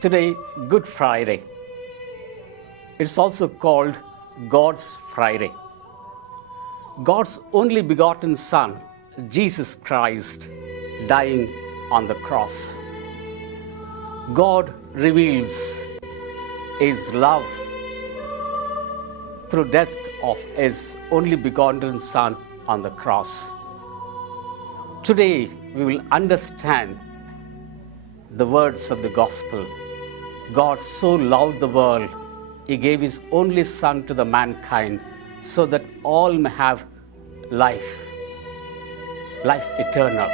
Today, Good Friday. It's also called God's Friday. God's only begotten Son, Jesus Christ, dying on the cross. God reveals His love through death of His only begotten Son on the cross. Today, we will understand the words of the gospel. God so loved the world, He gave His only Son to the mankind so that all may have life eternal.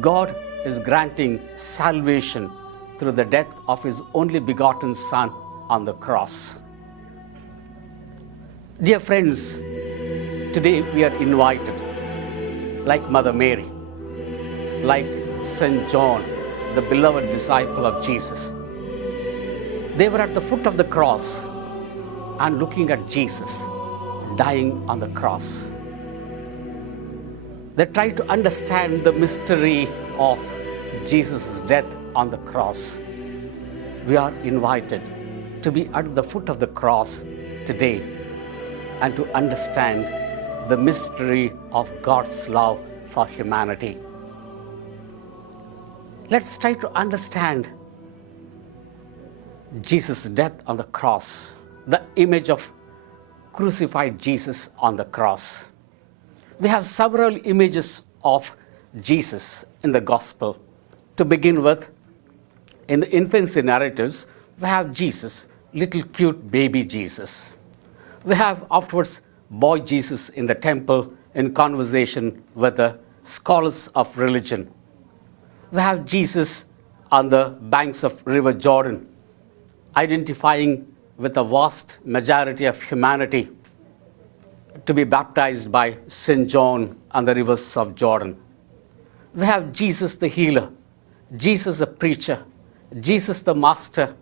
God is granting salvation through the death of His only begotten Son on the cross. Dear friends, today we are invited, like Mother Mary, like St. John, the beloved disciple of Jesus. They were at the foot of the cross and looking at Jesus dying on the cross. They tried to understand the mystery of Jesus' death on the cross. We are invited to be at the foot of the cross today and to understand the mystery of God's love for humanity. Let's try to understand Jesus' death on the cross, the image of crucified Jesus on the cross. We have several images of Jesus in the gospel. To begin with, in the infancy narratives, we have Jesus, little cute baby Jesus. We have afterwards boy Jesus in the temple in conversation with the scholars of religion. We have Jesus on the banks of River Jordan, identifying with a vast majority of humanity to be baptized by St. John on the rivers of Jordan. We have Jesus the healer, Jesus the preacher, Jesus the master,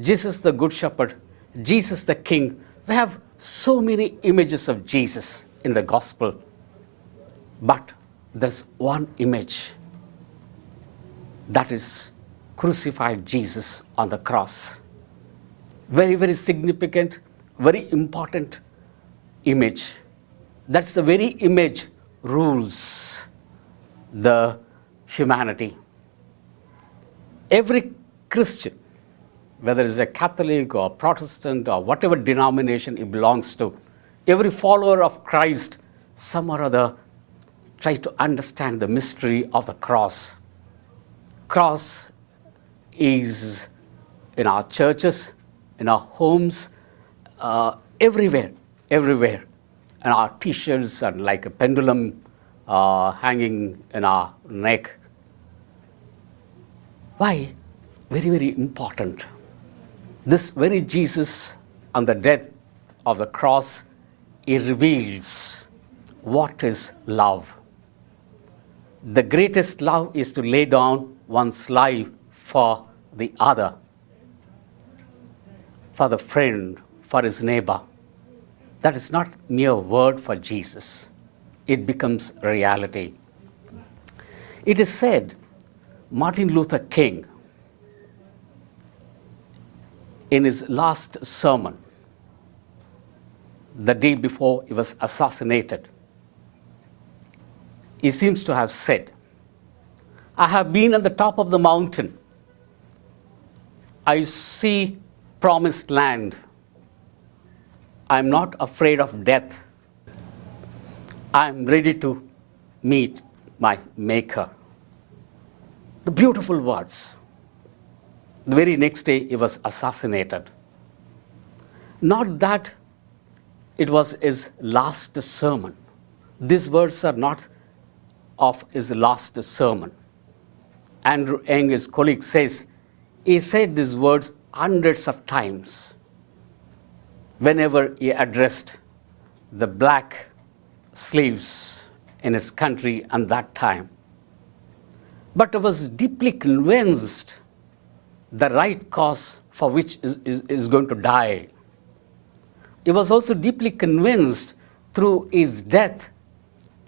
Jesus the good shepherd, Jesus the king. We have so many images of Jesus in the gospel. But there's one image, that is crucified Jesus on the cross. Very, very significant, very important image. That's the very image rules the humanity. Every Christian, whether it's a Catholic or Protestant or whatever denomination he belongs to, every follower of Christ, some or other, try to understand the mystery of the cross. Cross is in our churches, in our homes, everywhere. And our t-shirts are like a pendulum hanging in our neck. Why? Very, very important. This very Jesus on the death of the cross, He reveals what is love. The greatest love is to lay down one's life for the other, for the friend, for his neighbor. That is not mere word for Jesus. It becomes reality. It is said, Martin Luther King, in his last sermon, the day before he was assassinated, he seems to have said, I have been on the top of the mountain. I see promised land. I am not afraid of death. I am ready to meet my Maker. The beautiful words. The very next day, he was assassinated. Not that it was his last sermon. These words are not of his last sermon. Andrew Yang, his colleague, says, he said these words hundreds of times whenever he addressed the black slaves in his country at that time. But he was deeply convinced the right cause for which is going to die. He was also deeply convinced through his death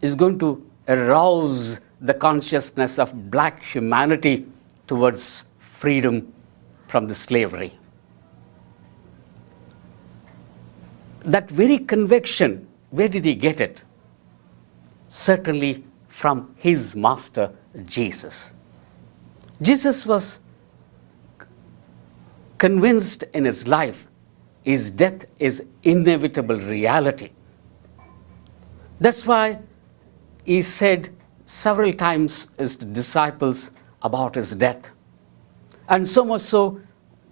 is going to arouse the consciousness of black humanity towards freedom from the slavery. That very conviction, where did he get it? Certainly from his master, Jesus. Jesus was convinced in his life his death is inevitable reality. That's why he said several times to his disciples about his death. And so much so,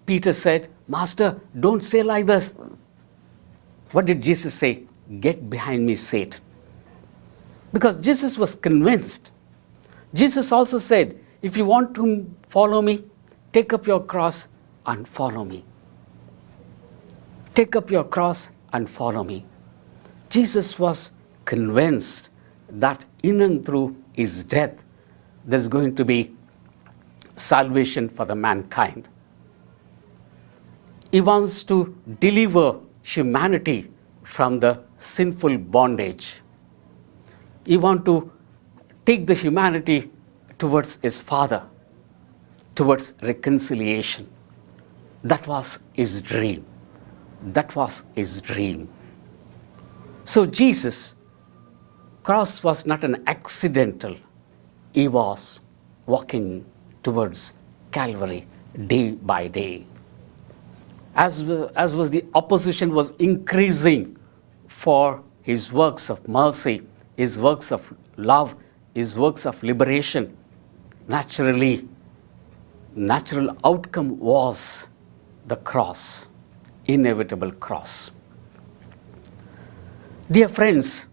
Peter said, Master, don't say like this. What did Jesus say? Get behind me, Satan. Because Jesus was convinced. Jesus also said, if you want to follow me, take up your cross and follow me. Take up your cross and follow me. Jesus was convinced that in and through his death, there's going to be salvation for the mankind. He wants to deliver humanity from the sinful bondage. He wants to take the humanity towards his Father, towards reconciliation. That was his dream. That was his dream. So Jesus' cross was not an accidental. He was walking towards Calvary day by day. As was the opposition was increasing for his works of mercy, his works of love, his works of liberation, natural outcome was the cross, inevitable cross. Dear friends,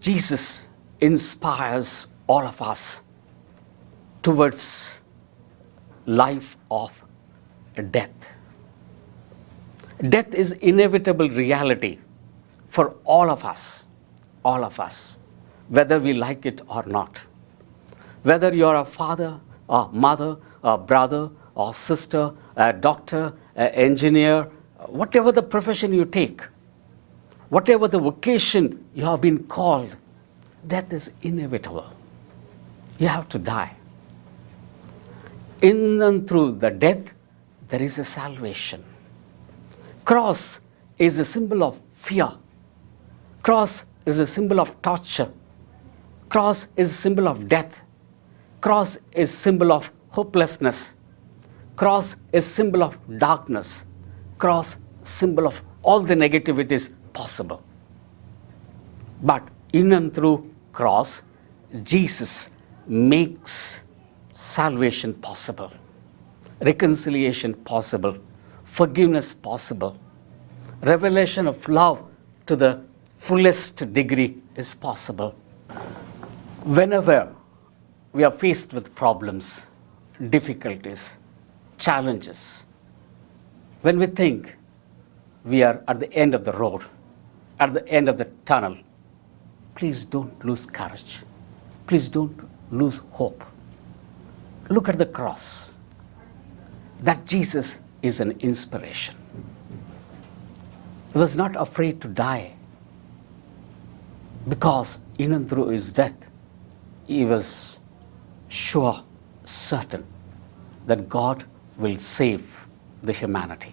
Jesus inspires all of us towards life of death. Death is inevitable reality for all of us, whether we like it or not. Whether you're a father, or mother, or brother, or sister, a doctor, an engineer, whatever the profession you take, whatever the vocation you have been called, death is inevitable. You have to die. In and through the death, there is a salvation. Cross is a symbol of fear. Cross is a symbol of torture. Cross is a symbol of death. Cross is a symbol of hopelessness. Cross is a symbol of darkness. Cross symbol of all the negativities possible. But in and through cross, Jesus makes salvation possible, reconciliation possible, forgiveness possible, revelation of love to the fullest degree is possible. Whenever we are faced with problems, difficulties, challenges, when we think we are at the end of the road, at the end of the tunnel, please don't lose courage. Please don't lose hope. Look at the cross. That Jesus is an inspiration. He was not afraid to die because in and through his death, he was sure, certain that God will save the humanity.